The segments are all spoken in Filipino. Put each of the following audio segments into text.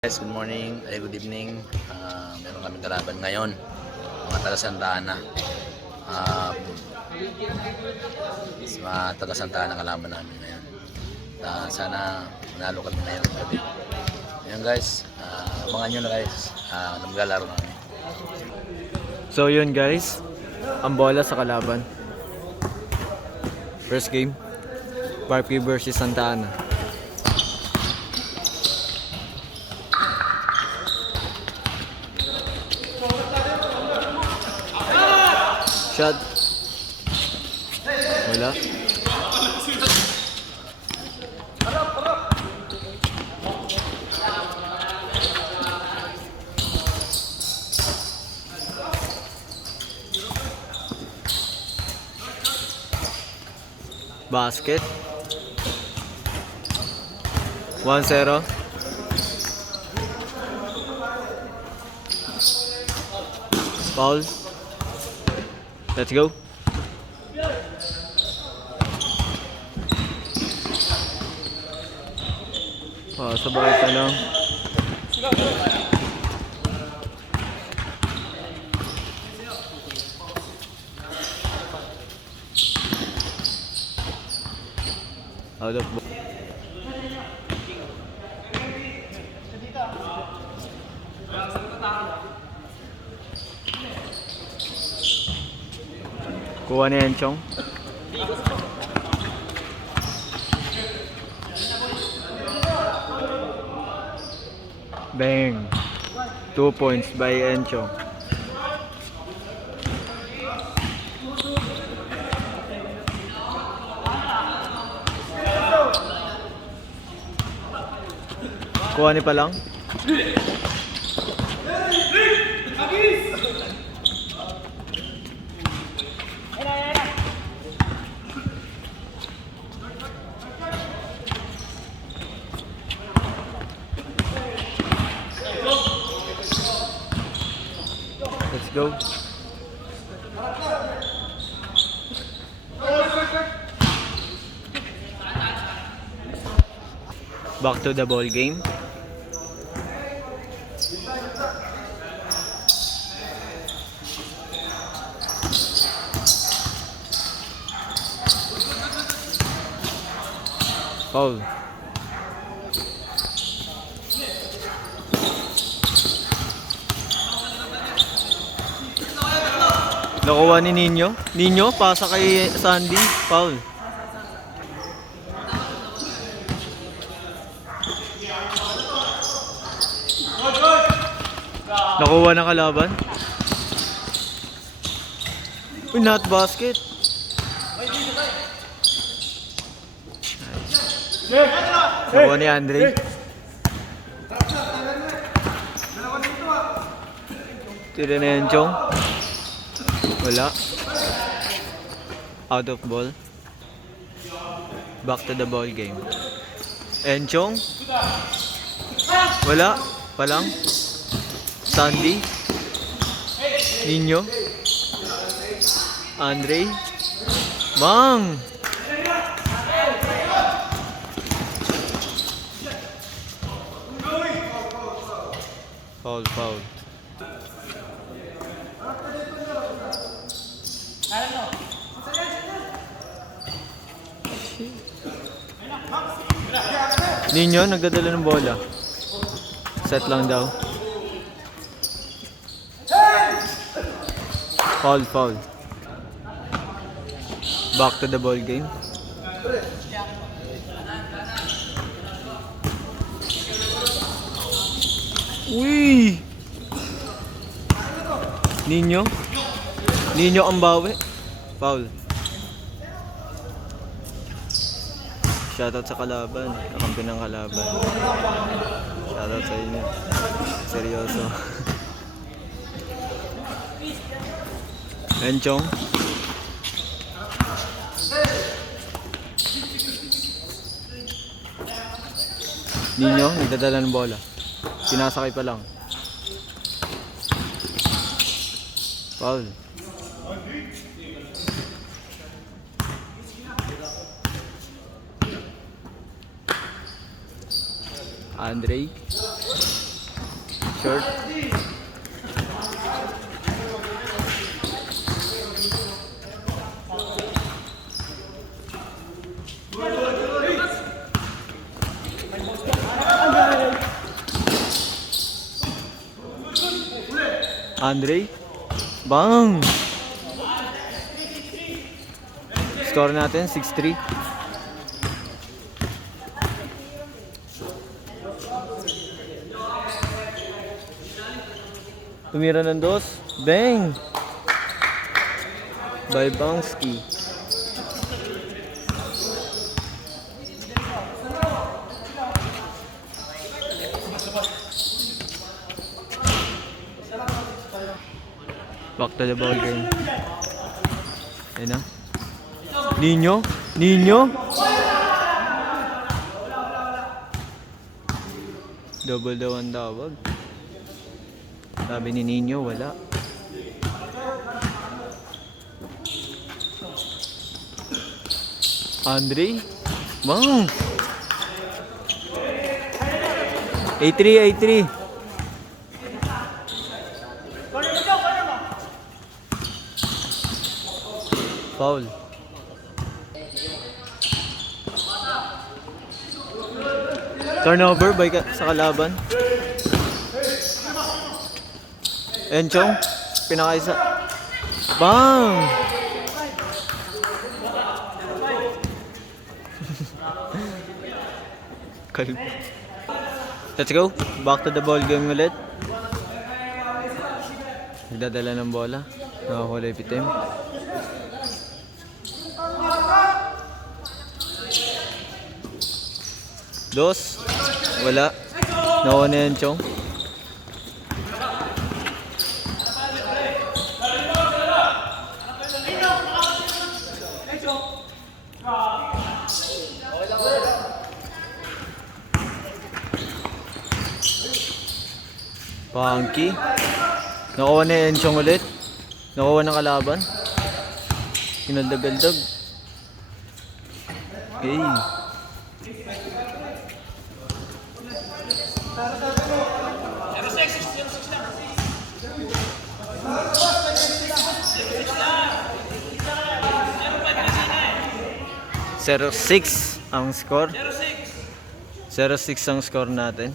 Guys, good morning, good evening. Meron kaming kalaban ngayon, mga taga Santa Ana. Mga taga Santa Ana kalaban namin ngayon. Sana manalo kami ngayon gabi. Ayan guys, abangan nyo na guys, maglalaro namin. So yun guys, ang bola sa kalaban. First game, Parkview versus Santa Ana. Shot. Wala. Basket. 1-0. Foul. Let's go. Sabay ka lang. Out of ball. Kuha ni Enchong. Bang. 2 points by Enchong. Kuha ni Palang. Let's go. Back to the ball game. Foul. Nakuha ni Nino. Nino, pasa kay Sandy. Foul. Nakuha ng kalaban. Uy, not basket. Nakuha ni Andre. Tira na yan, Chong. Wala. Out of ball. Back to the ball game. Enchong. Wala. Palang. Sandy. Nino. Andre. Bang! Foul, foul. Nino, nagdadala ng bola. Set lang daw. Foul, foul. Back to the ball game. Uy! Nino. Nino ang bawi. Foul. Shoutout sa kalaban. Kakampi ng kalaban. Shoutout sa inyo. Seryoso. Enchong. Nino, nagdadala ng bola. Sinasakay pa lang. Foul. Andre. Short. Andre. Bang! Score natin 6-3. Tumira ng dos. Bang! By Bangski. Back to the ball game. Ayun na. Nino? Nino? Double daw ang tawag. Sabi ni Nino, wala. Andre? Wow! 8-3, 8-3. Foul. Turnover by sa kalaban. Enchong, pinakaisa. Bang! Kalbo. Let's go. Back to the ball game ulit. Nagdadala ng bola. Nakakulay pitim. Dos. Wala. Nakuha na yan, Chong. Punky. Nakuha na yan, Chong ulit. Nakuha ng kalaban. Kinaldag-aldag. Okay. 0-6 ang score. 0-6 ang score natin.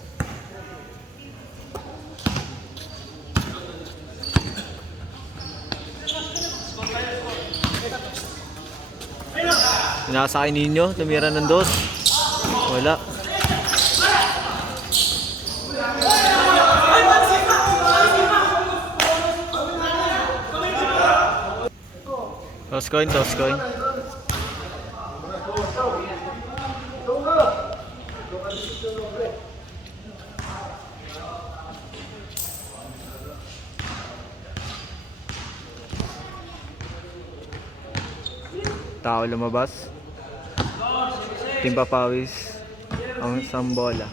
Nasa akin ninyo, tumira ng dos. Wala. Toss coin, toss coin. Tao lumabas. Team Papawis ang isang bola.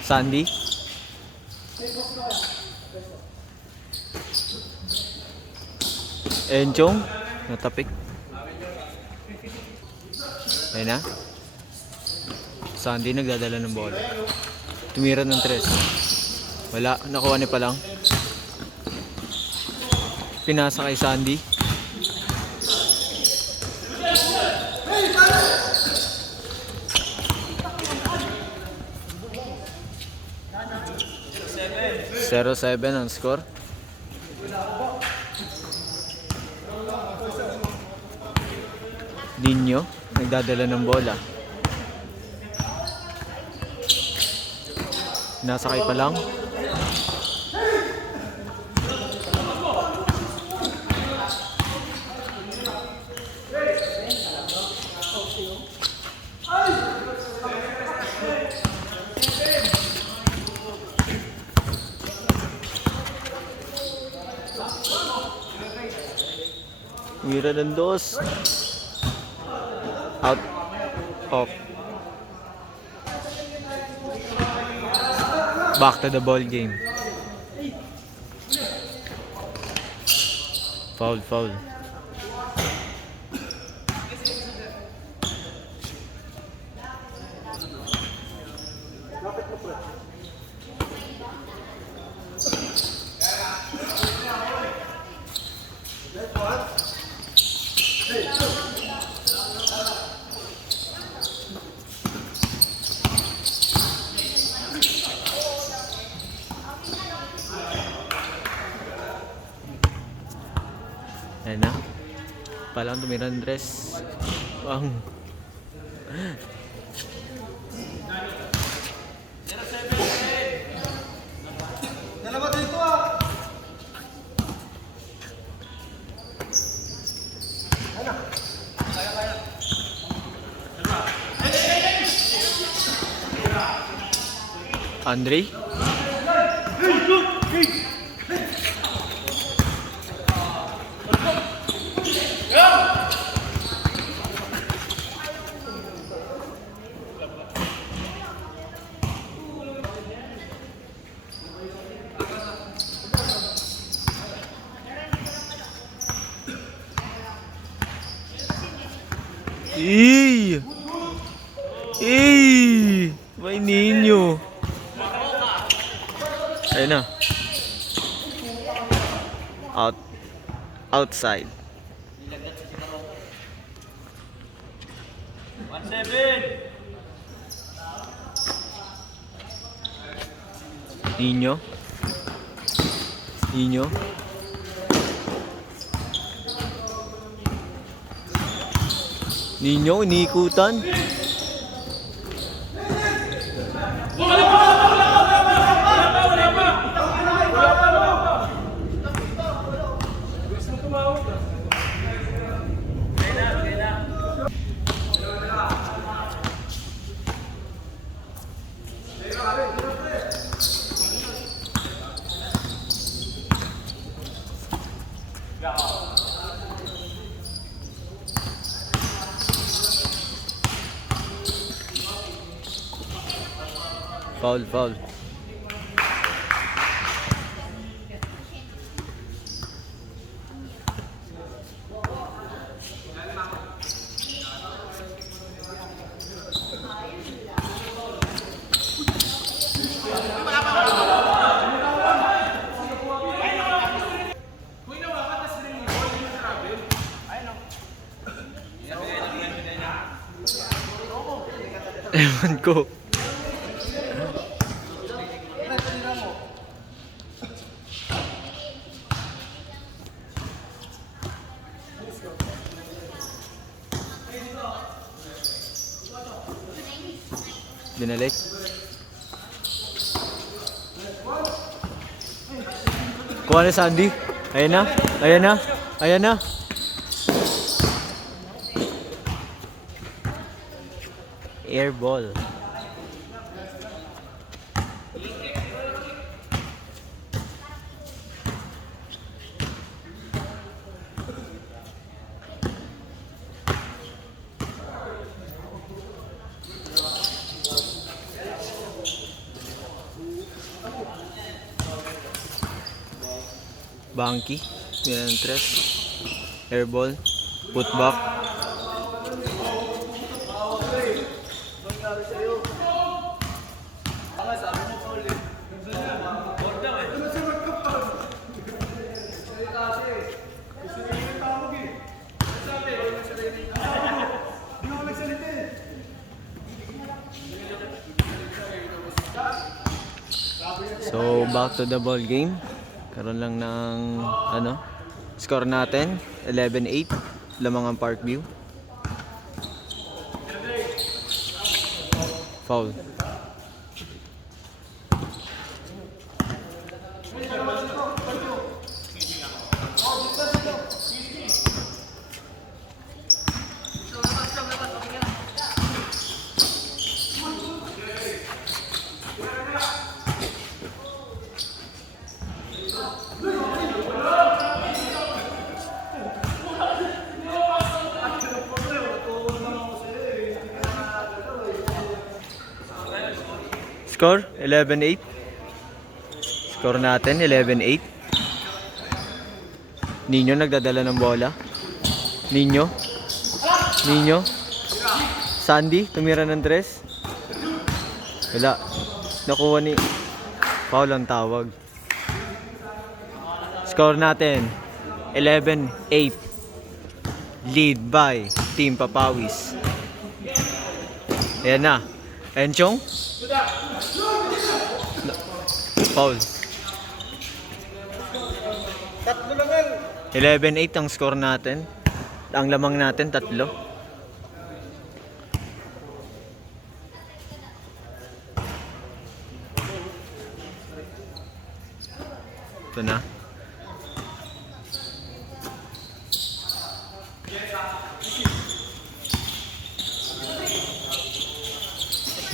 Sandy. Enchong natapik. Ayun na. Sandy nagdadala ng bola. Tumira ng 3. Wala, nakuha niya pa lang. Pinasa kay Sandy. Zero 7 ang score. Nino nagdadala ng bola. Nasakay pa lang. Mira ng dos. Out of. Back to the ball game. Foul, foul. Ayan na. Palang tumira ng dress. Ang Andre? Ey! Ey! May ninyo. Ayun na. Outside. 1-7. Ninyo. Ninyo. Ninyo, iniikutan. Foul. Ewan ko. Binalik. Kuha na Sandy. Ayan na. Air ball. Banky, yan ang tres. Airball, putback. So back to the ball game. Karoon lang ng score natin 11-8 lamang ang Parkview. Foul. Score 11-8. Score natin 11-8. Ninyo nagdadala ng bola. Ninyo. Sandy tumira ng tres. Wala. Nakuha ni... Foul ang tawag. Score natin, 11-8. Lead by Team Papawis. Ayan na. Enchong? Foul. 11-8 ang score natin. Ang lamang natin, 3. Ito na.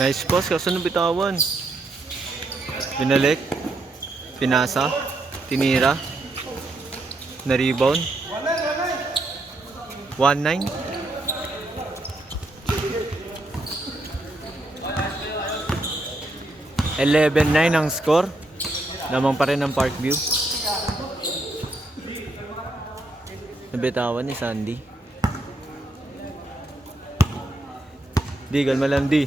Nice pass, kaso nabitawan. Binalik. Pinasa. Tinira. Na-rebound. 1-9. (11-9) ang score. Lamang pa rin ang Parkview. Nabitawan ni Sandy. Di, galma lang di.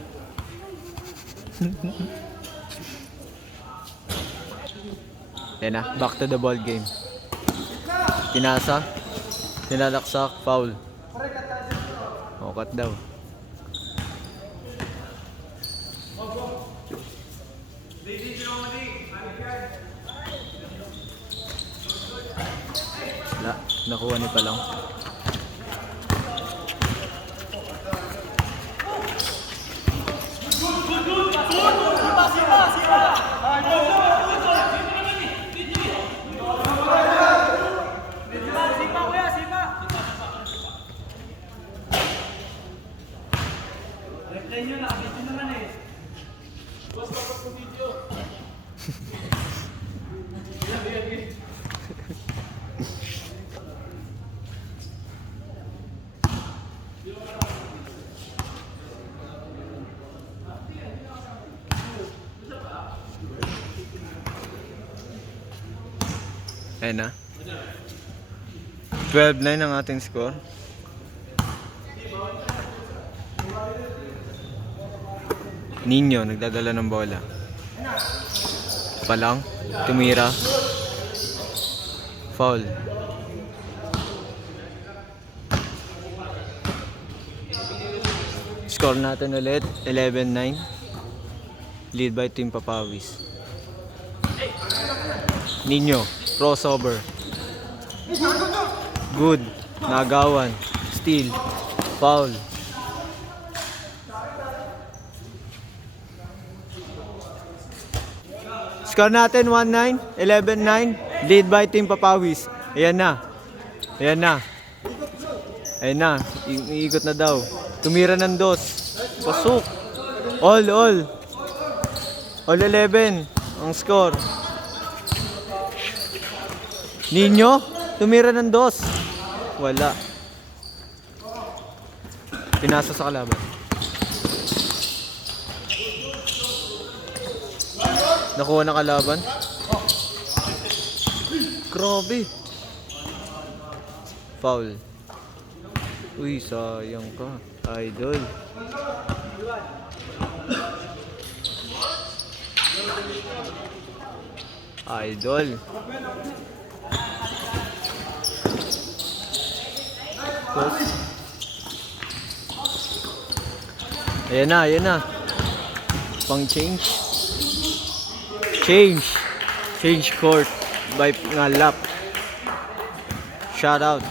Yan na, back to the ball game. Pinasa, nilalaksak, foul. Cut daw. Wala, nakuha ni Palang. Ayan na. 12-9 ang ating score. Nino nagdadala ng bola. Palang, tumira. Foul. Score natin ulit, 11-9. Lead by Team Papawis. Nino, crossover. Good. Nagawan. Steal. Foul. Score natin 1-9, 11-9. Lead by Team Papawis. Ayan na. Ayan na. Ayan na. Iikot na daw. Tumira ng dos. Pasok. All. All 11 ang score. Nino, tumira ng dos. Wala. Pinasa sa kalaban. Nakuha na kalaban. Grabe. Foul. Uy, sayang ka. Idol. Idol. Ayan na. Pang change. Change court by Ngalap. Shout out.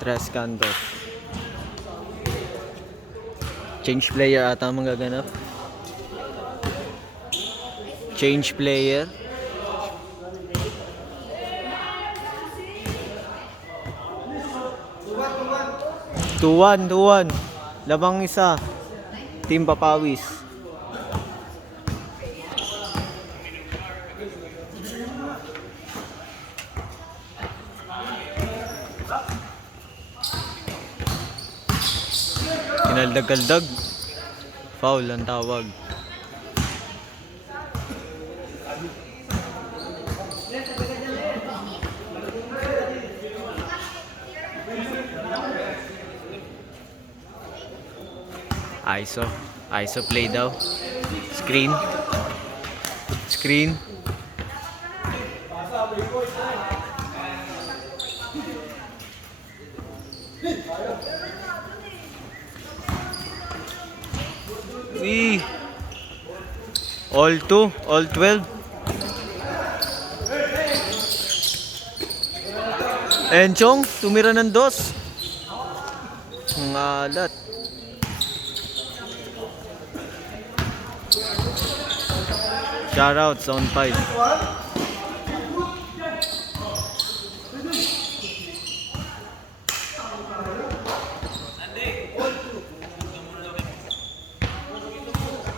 Tres Cantos. Change player ata ang magaganap. Change player. Tuwan. Labang isa. Team Papawis. Kinaldag-kaldag. Foul ang tawag. ISO play daw. Screen. Screen. Uy. All 2, all 12. Enchong, tumira ng dos. Ang alat. Shoutout, zone 5.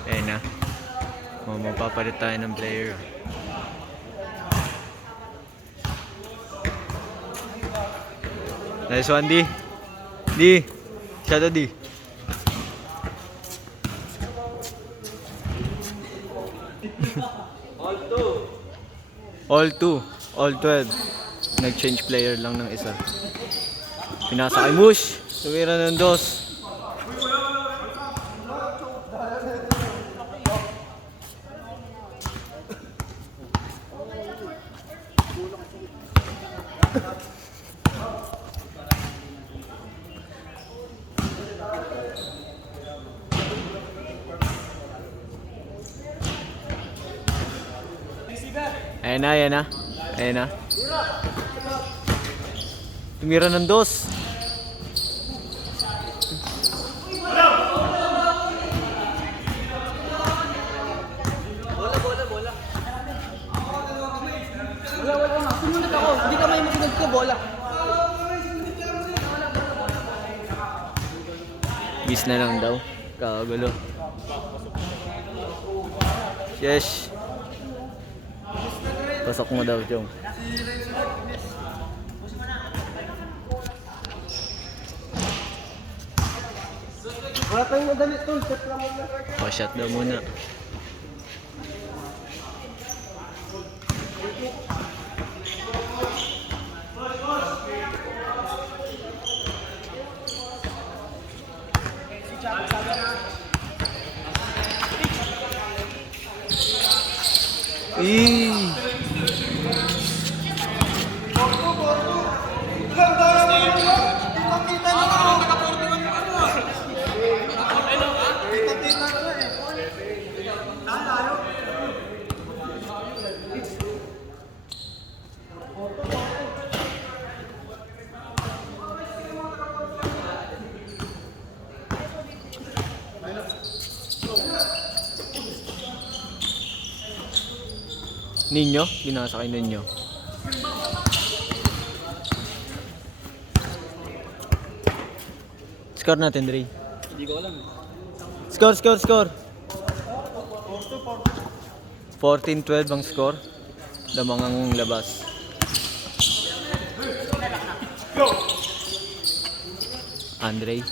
Ayan na. Mapapalit tayo ng player. Nice one, D. D. Shadow D. All 2. All 12. Nag-change player lang ng isa. Pinasa kay Mush. Tumira ng dos. Ayan na, ayan na. Ayan na. Tumira ng dos. Wala. Sumunod ako. Hindi ka may masunod ko, bola. Miss na lang daw. Kakagulo. Yes. Pasok mo daw, Chong. Wala tayong madali, tol. Set lang muna. Pa-shot daw muna. Ninyo? Binasa kay Ninyo. Score natin, Dre. Hindi ko alam. Score. 14-12 ang score. Damangang labas. Andre.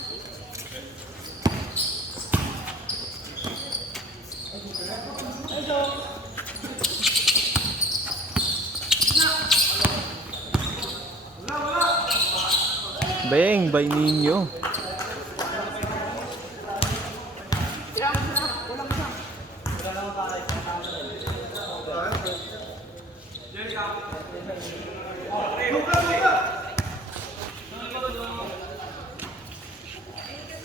Bang, by Ninyo.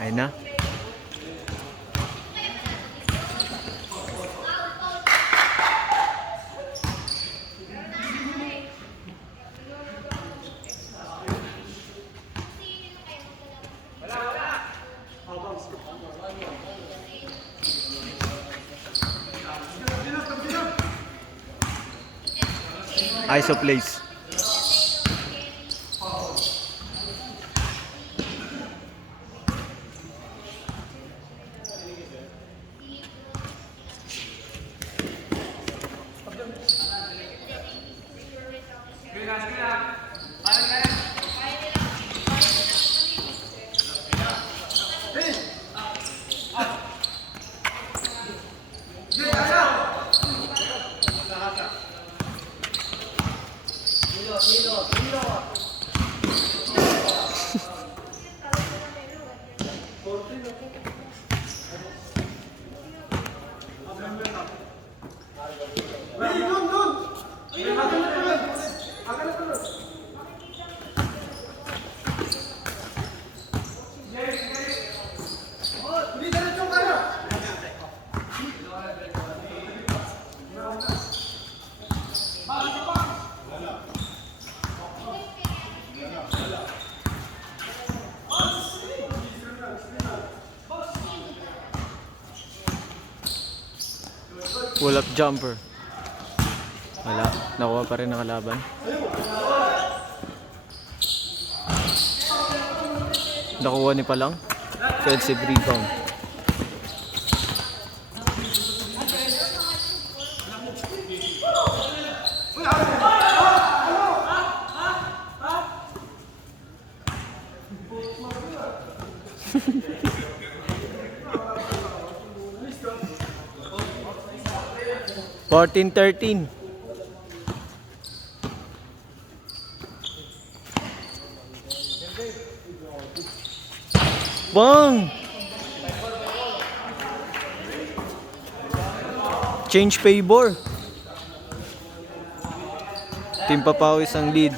Ayun na. ISO plays. Pull up jumper. Wala. Nakuha pa rin ang kalaban. Nakuha ni Palang. Offensive rebound. Fourteen 13. Bang! Change favor. Team Papawis ang lead.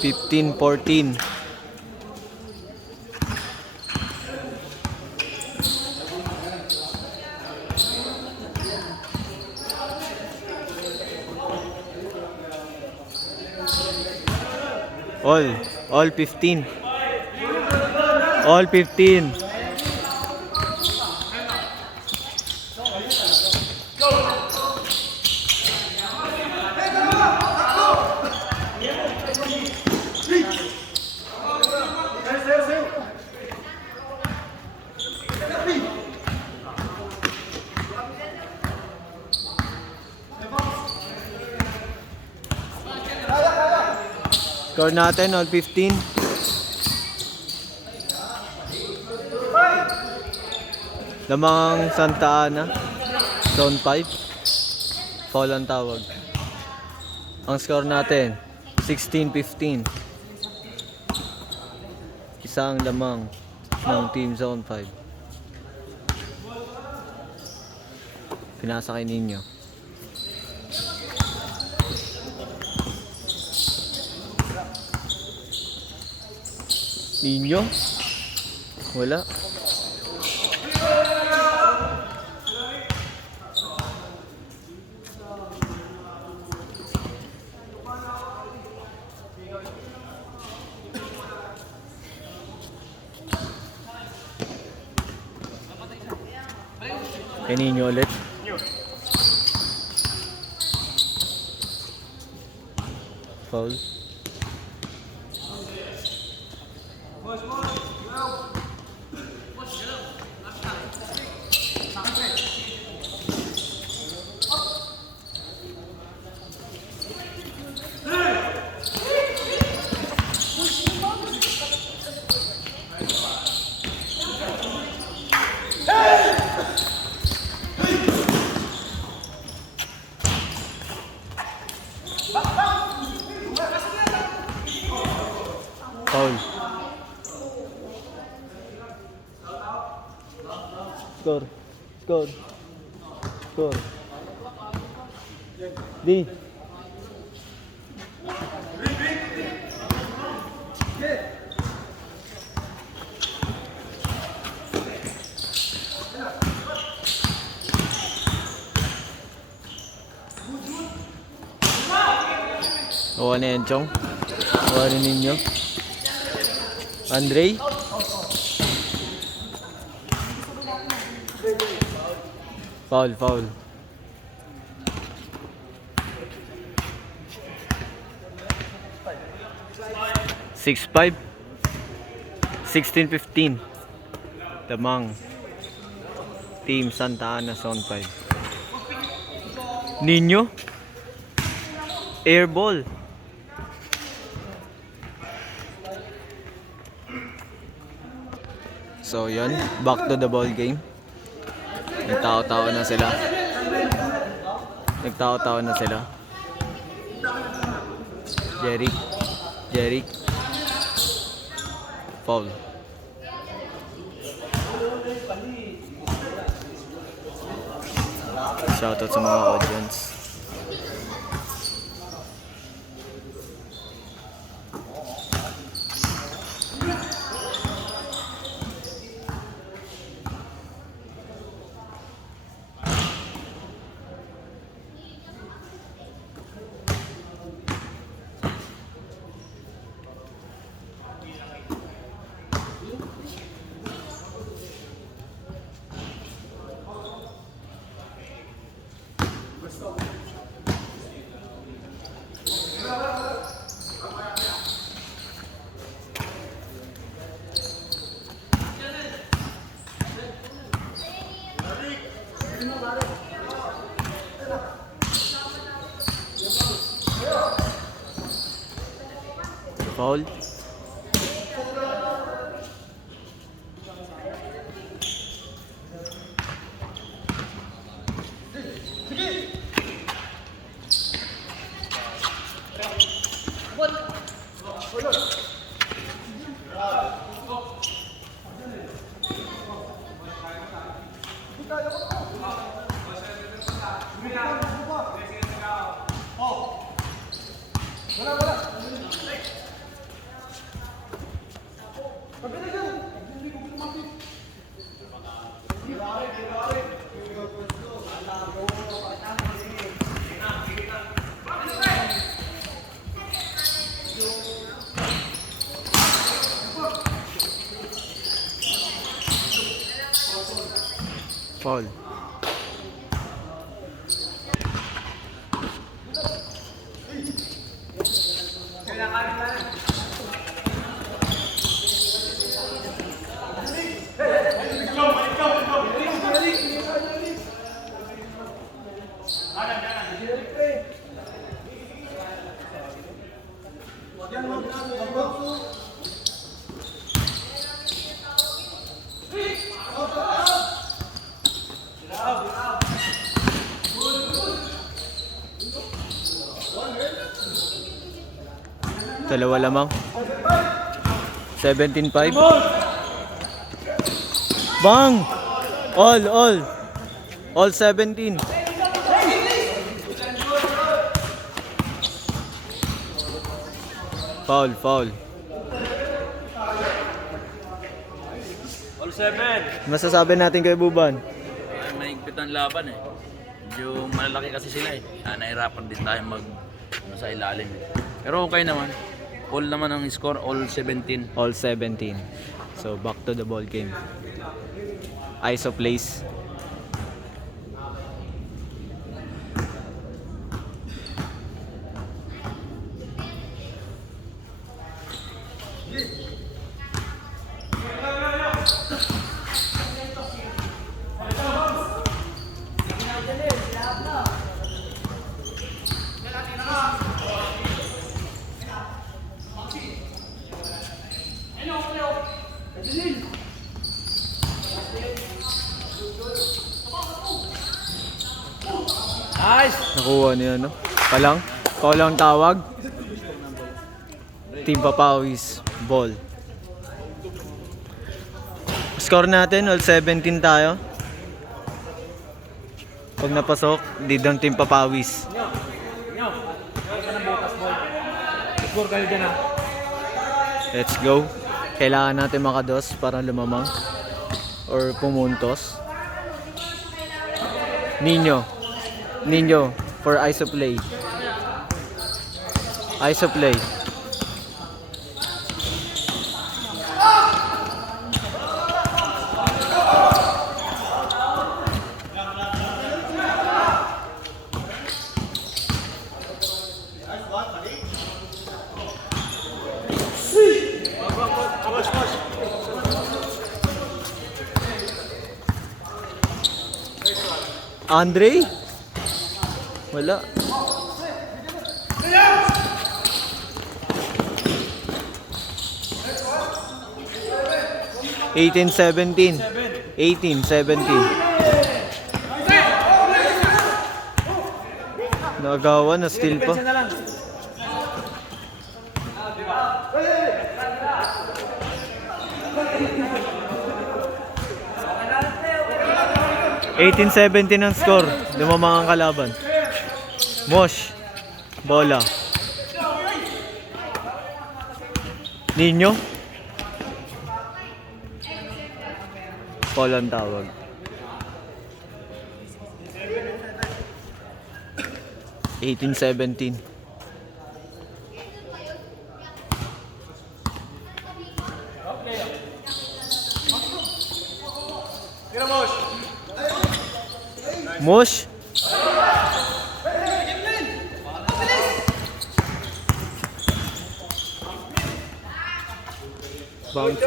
15-14. All 15. All 15. Score natin, all 15. Lamang Santa Ana, zone 5. Foul ang tawag. Ang score natin, 16-15. Isang lamang ng team zone 5. Pinasa kay Ninyo. Ninyo? Wala. Kay Ninyo ulit. Foul. Foul. Score. Score. Score. D. Kuha ni Enchong. Kuha ni Ninyo. Andre. Foul, foul. Six 5. 16-15. Damang. Team Santa Ana zone 5. Ninyo. Air ball. So yun, back to the ball game. Nagtao-tao na sila. Nagtao-tao na sila. Jeric. Foul. Shoutout sa mga audience. Foul. Foul. Dalawa lamang. 17-5. Bang! All 17. Foul. All 7. Masasabi natin kay Buban. Ay, mahigpit ang laban eh. Medyo malalaki kasi sila eh. Nahirapan din tayo sa ilalim eh. Pero okay naman. All naman ang score, all 17. All 17. So back to the ball game. ISO plays. Nice! Nakuha niya, no? Palang tawag. Team Papawis, ball. Score natin, all 17 tayo. Pag napasok, lead ang Team Papawis. Score kayo dyan ah. Let's go. Kailangan natin makados para lumamang or pumuntos. Ninyo for ISO play. ISO play. Andre? Wala. Eighteen, 17. 18, 17. Nagawa na steal pa. Eighteen, 17 ang score. Lumamang ang kalaban. Mosh. Bola. Ninyo. Foul ang tawag. 18-17. Mosh. Bounce.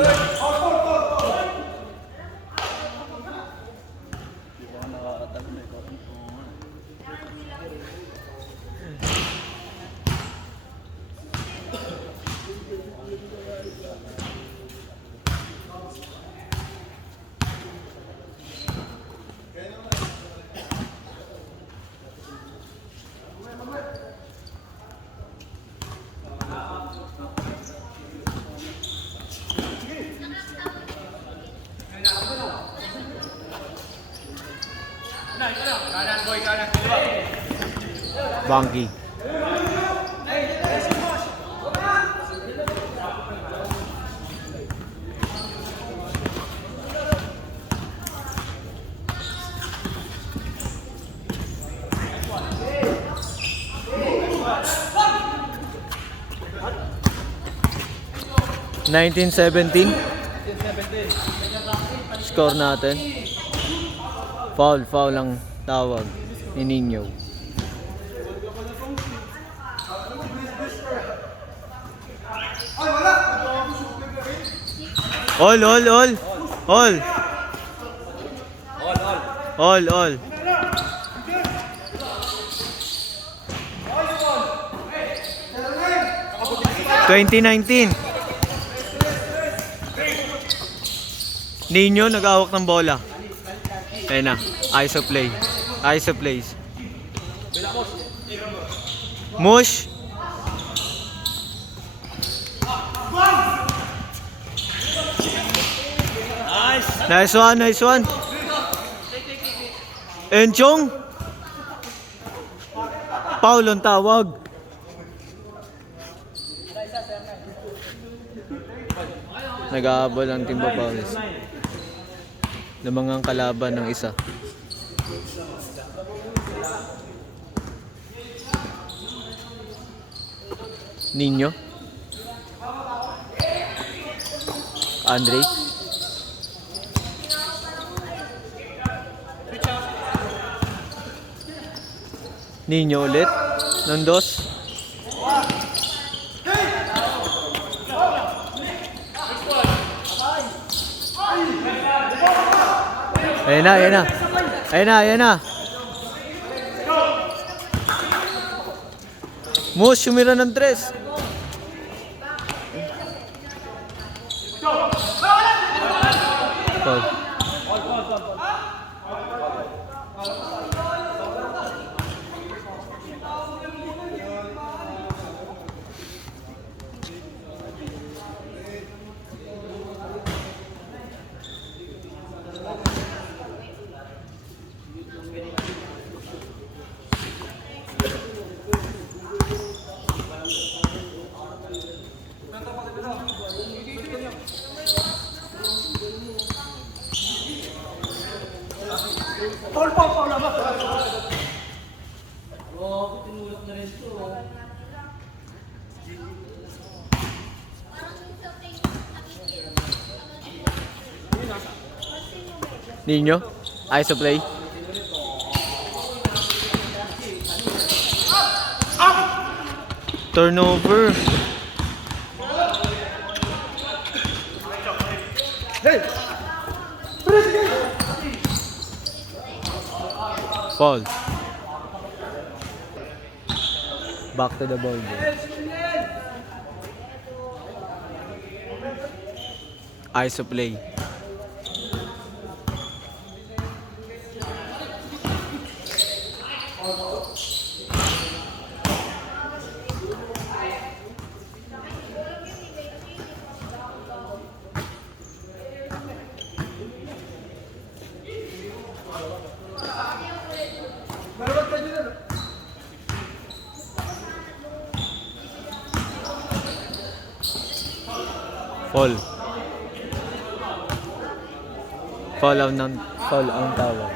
Bangki. (1917) score natin. Foul ang tawag ni Nino. All. 2019. Nino nag-awak ng bola. Ayun na, ISO play. ISO plays. Mush. Nice one. Enchong. Foul ang tawag. Nag-aabol ang Team Papawis. Namangang kalaban ng isa. Nino. Andre. Nino ulit. Nondos. Ayan na. Mus, sumira ng 3. Foul. Nino, ISO play. Turnover. Foul. Back to the ball. ISO play. Foul ang tawag.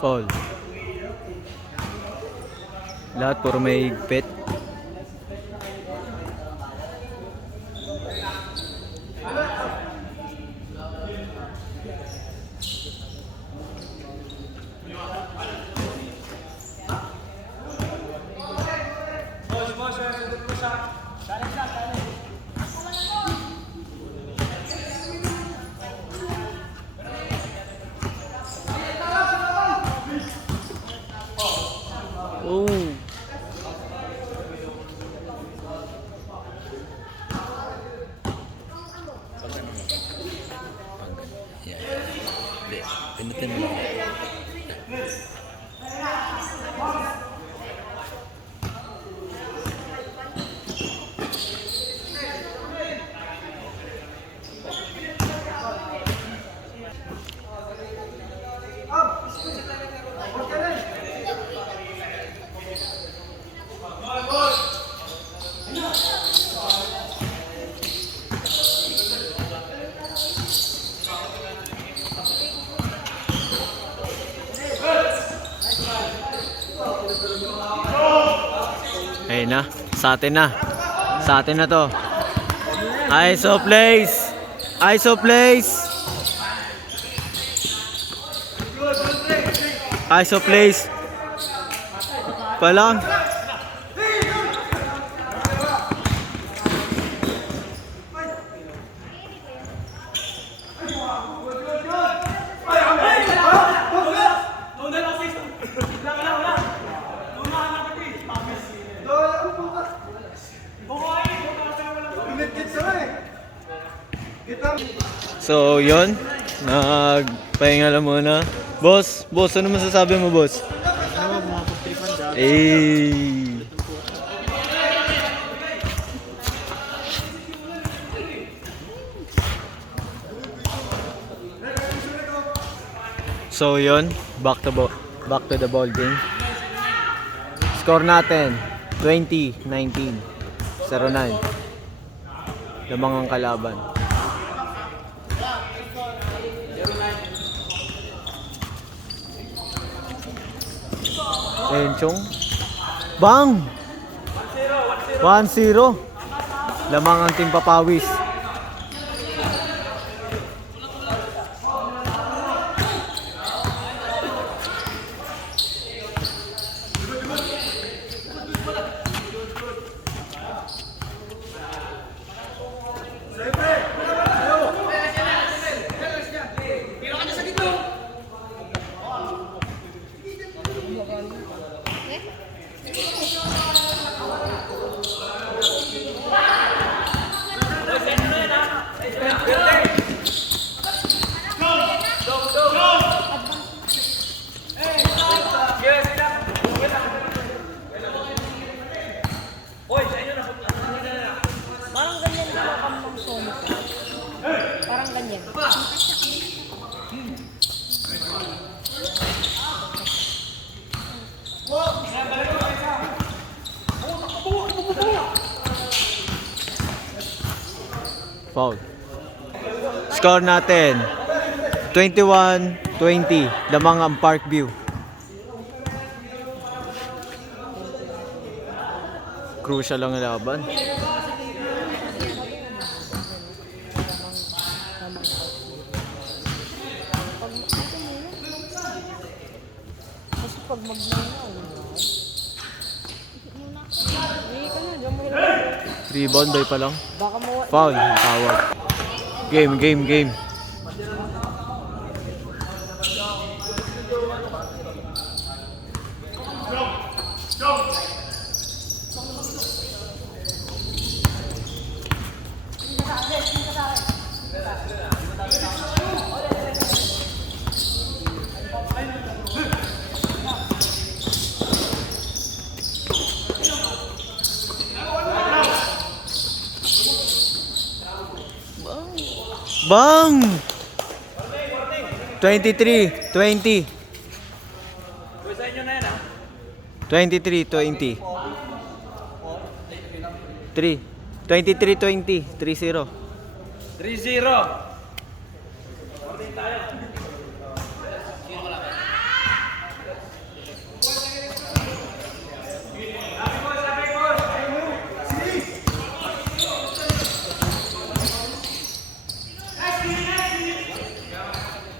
Foul. Lahat puro may higpit. Yan. Hindi. Pinutin mo lang. Ayun na. Sa atin na. Sa atin na to. ISO place. ISO place. ISO place. Palang. So, yun. Nagpahinga lang muna. Boss, ano masasabi mo, boss? Eh. So, yun. Back to the ball game. Score natin 20-19. 0-9. Lamang ang kalaban. Enchong. Bang! 1-0. Lamang ang Team Papawis. Parang ganyan din ako ng Sonic. Parang ganyan. Foul. Score natin 21-20. Lamang ang Parkview. Crucial lang ang laban. Kasi pag mag-9 hindi ka na, diyan mo na. Rebound bay pa lang. Baka mawa. Foul. Tawag. Game. Bang! 23-20. 23-20. 23-20. 3-0. 3-0.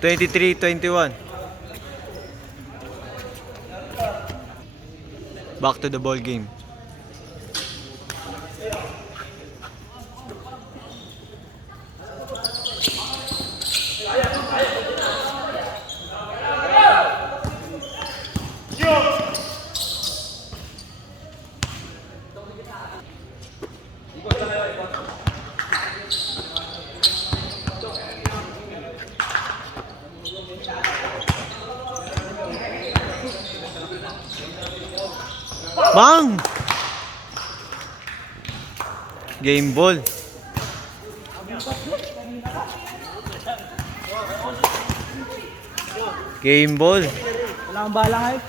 23-21. Back to the ball game. Bang! Game ball. Game ball. Wala kang bala kahit.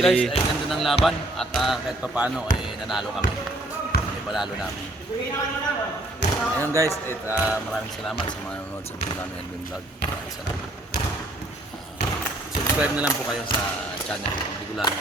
Guys, ay ganda ng laban at kahit pa paano ay nanalo kami. Ay palalo namin. Ayun guys, maraming salamat sa mga nanonood sa video namin Edwin Vlog. Maraming salamat. Subscribe na lang po kayo sa channel. Hindi ko lang